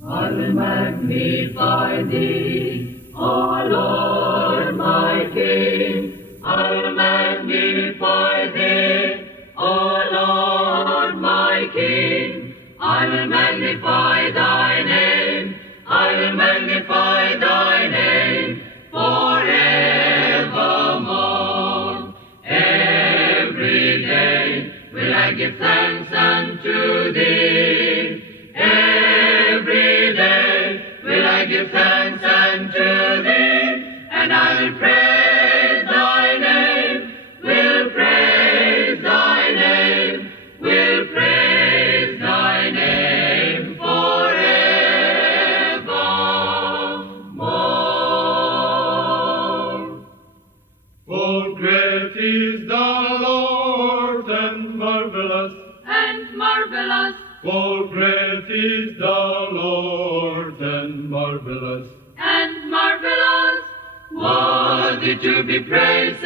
I'll magnify thee, O Lord my King. I'll magnify thee, O Lord my King. I'll magnify thy name. I'll magnify thy name forevermore. Every day will I give thanks unto thee. Every day will I give thanks unto thee, and I will praise thy name, will praise thy name, will praise thy name forevermore. For great is the Lord and marvelous, And marvelous, for great is the Lord and marvelous, and marvelous, worthy to be praised,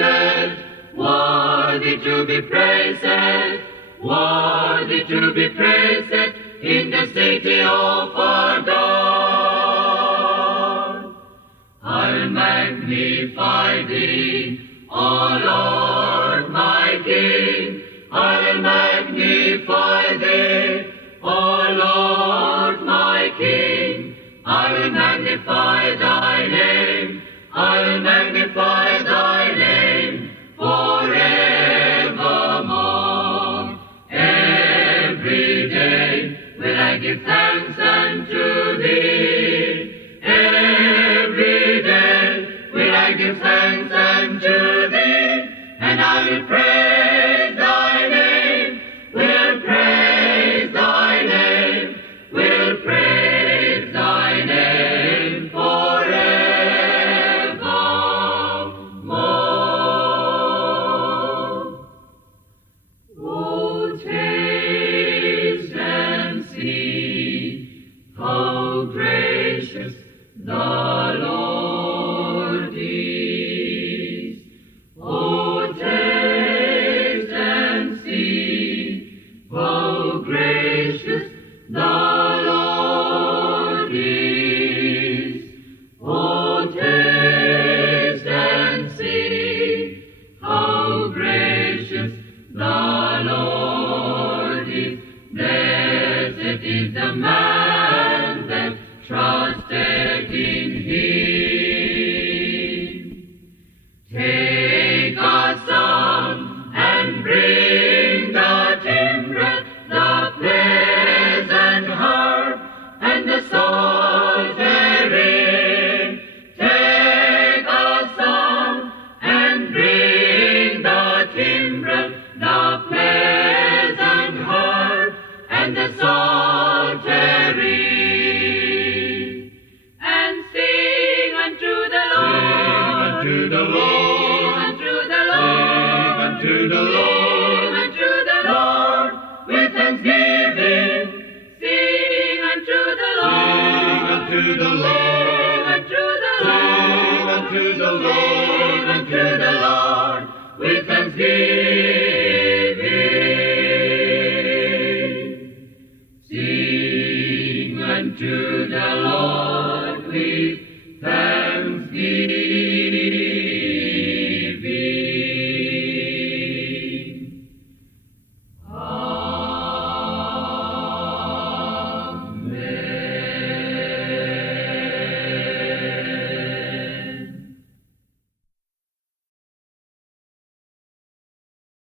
worthy to be praised, worthy to be praised in the city of our God. I'll magnify thee, O Lord my King. I'll magnify thee, O Lord my King. I'll magnify thy name. I'll magnify thy name forevermore. Every day will I give thanks unto thee. Every day will I give thanks unto thee, and I will praise thy name, will praise thy name, will praise thy name forevermore. Oh, taste and see how gracious the Lord is. Oh, taste and see how gracious the Lord is. Oh, taste and see how gracious the Lord is. Blessed is the man that trusted in him. Take a song and bring the timbrel, the pleasant harp, and the psaltery. Take a song and bring the timbrel, the pleasant harp, and the psaltery. And sing unto the Lord, unto the Lord, unto the Lord, unto the Lord, unto the Lord, with thanksgiving, sing unto the Lord, unto the Lord, unto the sing Lord, unto the Lord, unto the Lord, with thanksgiving. sing unto the Lord with thanksgiving.